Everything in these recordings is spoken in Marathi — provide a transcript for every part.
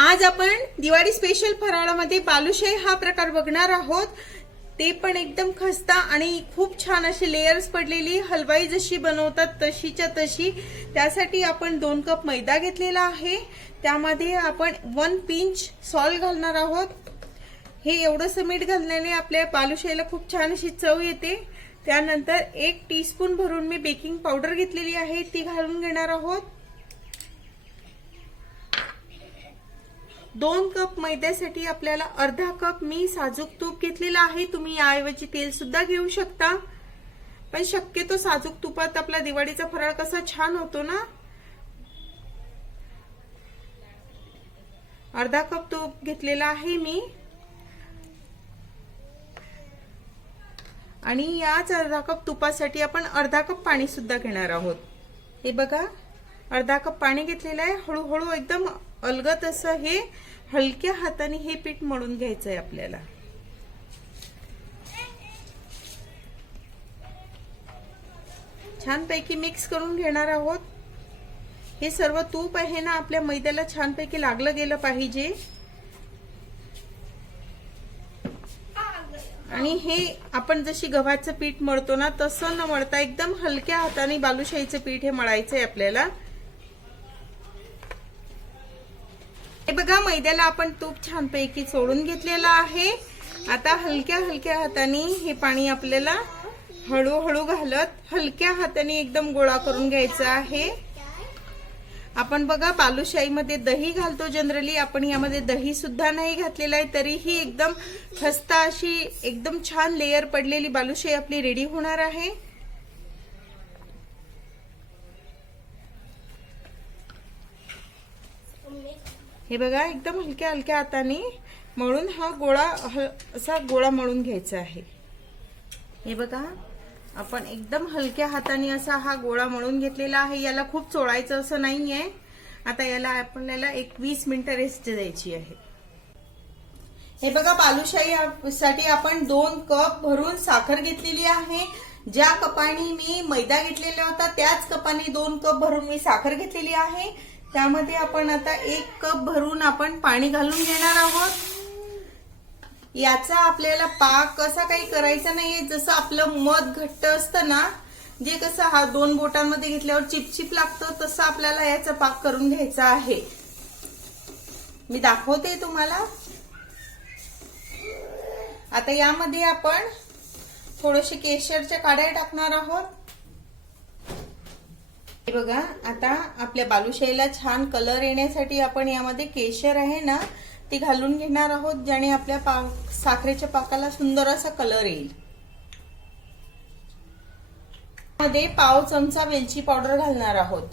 आज आपण दिवाळी स्पेशल फराळामध्ये बालुशाही हा प्रकार बघणार आहोत. ते पण एकदम खस्ता आणि खूप छान अशी लेयर्स पडलेली हलवाई जशी बनवतात तशीच्या तशी. त्यासाठी आपण दोन कप मैदा घेतलेला आहे. त्यामध्ये आपण वन पिंच सॉल्ट घालणार आहोत. हे एवढंसं मीठ घालण्याने आपल्या बालुशाहीला खूप छान अशी चव येते. त्यानंतर एक टीस्पून भरून मी बेकिंग पावडर घेतलेली आहे ती घालून घेणार आहोत. दोन कप मैद्यासाठी आपल्याला अर्धा कप मी साजूक तूप घेतलेला आहे. तुम्ही याऐवजी तेल सुद्धा घेऊ शकता. पण शक्यतो साजूक तुपात आपला दिवाळीचा फराळ कसा छान होतो ना? अर्धा कप तूप घेतलेला आहे मी. आणि याच अर्धा कप तुपासाठी आपण अर्धा कप पाणी सुद्धा घेणार आहोत. हे बघा. अर्धा कप पाणी घेतलेलं आहे. हळूहळू एकदम अलगत असं हे हलक्या हाताने हे पीठ मळून घ्यायचं आहे आपल्याला. छानपैकी मिक्स करून घेणार आहोत. हे सर्व तूप आहे ना आपल्या मैद्याला छानपैकी लागलं गेलं पाहिजे. आणि हे आपण जशी गव्हाचं पीठ मळतो ना तसं न मळता एकदम हलक्या हाताने बालुशाहीचं पीठ हे मळायचं आहे आपल्याला. हे बघा मैद्याला आपण तूप छानपैकी सोडून घेतलेलं आहे. आता हलक्या हलक्या हाताने हे पाणी आपल्याला हळूहळू घालत हलक्या हाताने एकदम गोळा करून घ्यायचं आहे. आपण बघा बालुशाहीमध्ये दही घालतो जनरली. आपण यामध्ये दही सुद्धा नाही घातलेलं आहे तरीही एकदम खस्ता अशी एकदम छान लेअर पडलेली बालुशाही आपली रेडी होणार आहे. हे बघा एकदम हलक्या हलक्या हाताने मळून हा गोळा ह- असा गोळा मळून घ्यायचा आहे. हे बघा आपण एकदम हलक्या हाताने असा हा गोळा मळून घेतलेला आहे. याला खूप चोळायचं असं नाहीये. आता याला आपल्याला एक वीस मिनिटं रेस्ट द्यायची आहे. हे बघा बालुशाही साठी आपण दोन कप भरून साखर घेतलेली आहे. ज्या कपाने मी मैदा घेतलेला होता त्याच कपाने दोन कप भरून मी साखर घेतलेली आहे. त्यामध्ये आपण आता एक कप भरून आपण पाणी घालून घेणार आहोत. याचा आपल्याला पाक कसा काही करायचा नाहीये जसं आपलं मध घट्ट असतं ना जे कसं हा दोन बोटांमध्ये घेतल्यावर चिपचिप लागतं तसं आपल्याला याचा पाक करून घ्यायचा आहे. मी दाखवते तुम्हाला. आता यामध्ये आपण थोडेसे केशरच्या काड्या टाकणार आहोत. हे बघा आता आपल्या बालुशाहीला छान कलर येण्यासाठी आपण यामध्ये केशर आहे ना ती घालून घेणार आहोत ज्याने आपल्या पाक साखरेच्या पाकाला सुंदर असा कलर येईल. मध्ये पाव चमचा वेलची पावडर घालणार आहोत.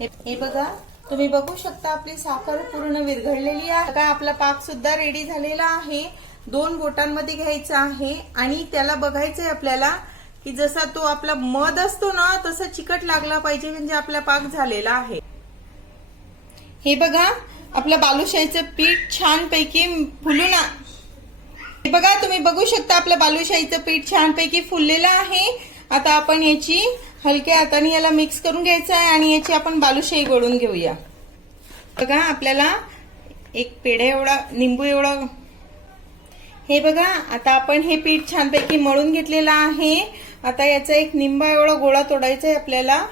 हे- बघा तुम्ही बघू शकता आपली साखर पूर्ण विरघळलेली आहे. का आपला पाक सुद्धा रेडी झालेला आहे. दोन बोटांमध्ये घ्यायचा आहे आणि त्याला बघायचंय आपल्याला की जसा तो आपला मध असतो ना तसा चिकट लागला पाहिजे म्हणजे आपला पाक झालेला आहे. हे बघा आपलं बालुशाहीचं पीठ छान पैकी फुलून हे बघा तुम्ही बघू शकता आपलं बालुशाहीचं पीठ छानपैकी फुललेलं आहे. आता आपण याची हलक्या हाताने याला मिक्स करून घ्यायचं आहे आणि याची आपण बालुशाही गोळून घेऊया. बघा आपल्याला एक पेढ्या एवढा निंबू एवढा हे बघा आता आपण हे पीठ छानपैकी मळून घेतलेलं आहे. आता याचा एक निंबा एवढा गोळा तोडायचा आहे आपल्याला.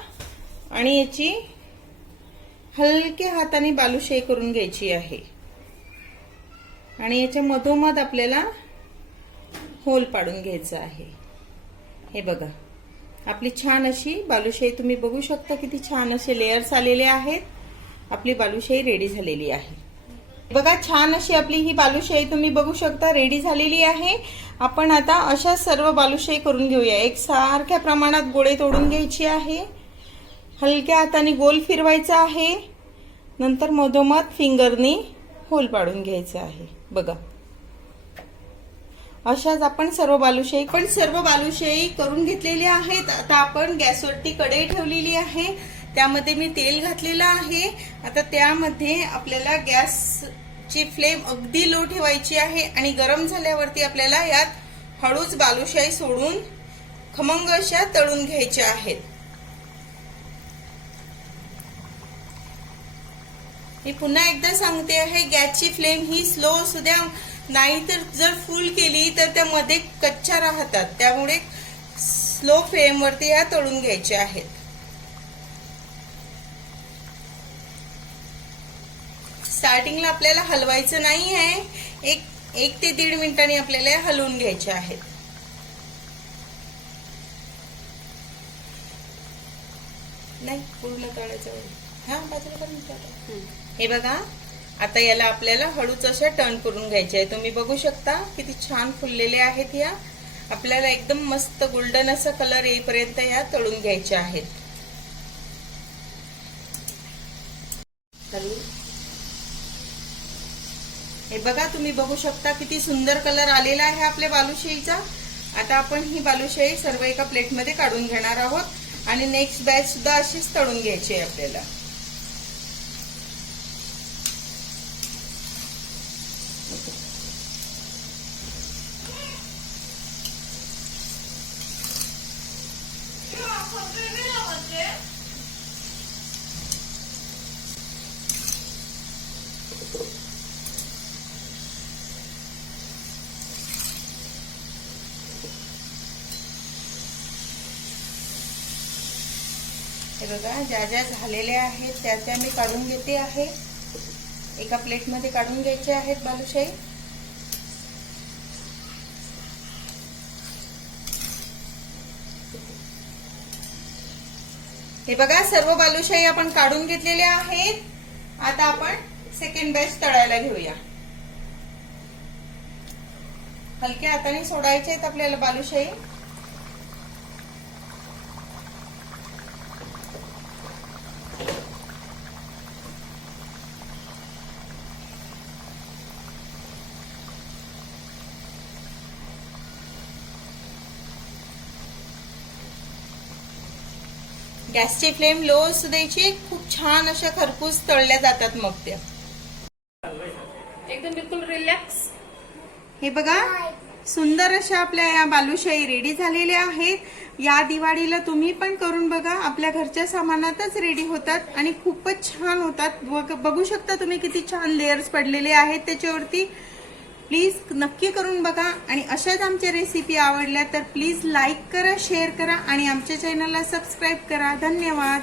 आणि याची हलक्या हाताने बालुशाही करून घ्यायची आहे. आणि याच्या मधोमध आपल्याला होल पाडून घ्यायचं आहे. हे बघा आपली छान अशी बालुशाही तुम्ही बघू शकता किती छान असे लेयर्स आलेले आहेत. आपली बालुशाही रेडी झालेली आहे. बघा छान अशी आपली ही बालुशाही तुम्ही बघू शकता रेडी झालेली आहे. आपण आता अशा सर्व बालुशाही करून घेऊया. एक सारख्या प्रमाणात गोळे तोडून घ्यायची आहे. हलक्या हाताने गोल फिरवायचा आहे. नंतर मधोमध फिंगरनी होल पाडून घ्यायचं आहे. बघा. अशाच आपण सर्व बालुशाही पण सर्व बालुशाही करून घेतलेली आहेत. आता आपण गॅसवरती कढई ठेवलेली आहे. त्यामध्ये मी तेल घातलेलं आहे. आता त्यामध्ये आपल्याला गॅसची फ्लेम अगदी लो ठेवायची आहे आणि गरम झाल्यावरती आपल्याला यात हळूच बालुशाही सोडून खमंग अशा तळून घ्यायच्या आहेत. मी पुन्हा एकदा सांगते आहे गॅसची फ्लेम ही स्लो असू द्या नाही तर जर फुल केली तर त्यामध्ये कच्च्या राहतात. त्यामुळे स्लो फ्लेमवरती या तळून घ्यायच्या आहेत. स्टार्टिंगला आपल्याला हलवायचं नाही आहे. एक एक ते दीड मिनिटांनी आपल्याला हलवून घ्यायच्या आहेत. नाही पूर्ण तळायचं हा बाजूला. हे बघा आता याला आपल्याला हळूच अशा टर्न करून घ्यायचे आहे. तुम्ही बघू शकता किती छान फुललेले आहेत या. आपल्याला एकदम मस्त गोल्डन असा कलर येईपर्यंत या तळून घ्यायच्या आहेत. हे बघा तुम्ही बघू शकता किती सुंदर कलर आलेला आहे आपल्या बालुशाहीचा. आता आपण ही बालुशाही सर्व एका प्लेटमध्ये काढून घेणार आहोत. आणि नेक्स्ट बॅच सुद्धा अशीच तळून घ्यायची आहे आपल्याला हे बघा ज्या ज्या झालेल्या आहेत त्या त्या मी काढून घेते आहे. एका प्लेटमध्ये काढून घ्यायचे आहेत बालुशाही. हे बघा सर्व बालुशाही आपण काढून घेतलेल्या आहेत. आता आपण सेकंड बॅच तळायला घेऊया. हलक्या हाताने सोडायचे आहेत आपल्याला बालुशाही. गॅसची फ्लेम लो असू द्यायची खूप छान अशा खरपूस तळल्या जातात मग त्या. एकदम बिलकुल रिलॅक्स हे बघा सुंदर अशा आपल्या या बालुशाही रेडी झालेल्या आहेत. या दिवाळीला तुम्ही पण करून बघा आपल्या घरच्या सामानातच रेडी होतात आणि खूपच छान होतात. बघ- बघू शकता तुम्ही किती छान लेअर्स पडलेले आहेत त्याच्यावरती. प्लीज नक्की करून बघा. आणि अशाच आमच्या रेसिपी आवडल्या तर प्लीज लाईक करा शेअर करा आणि आमच्या चॅनलला सबस्क्राईब करा. धन्यवाद.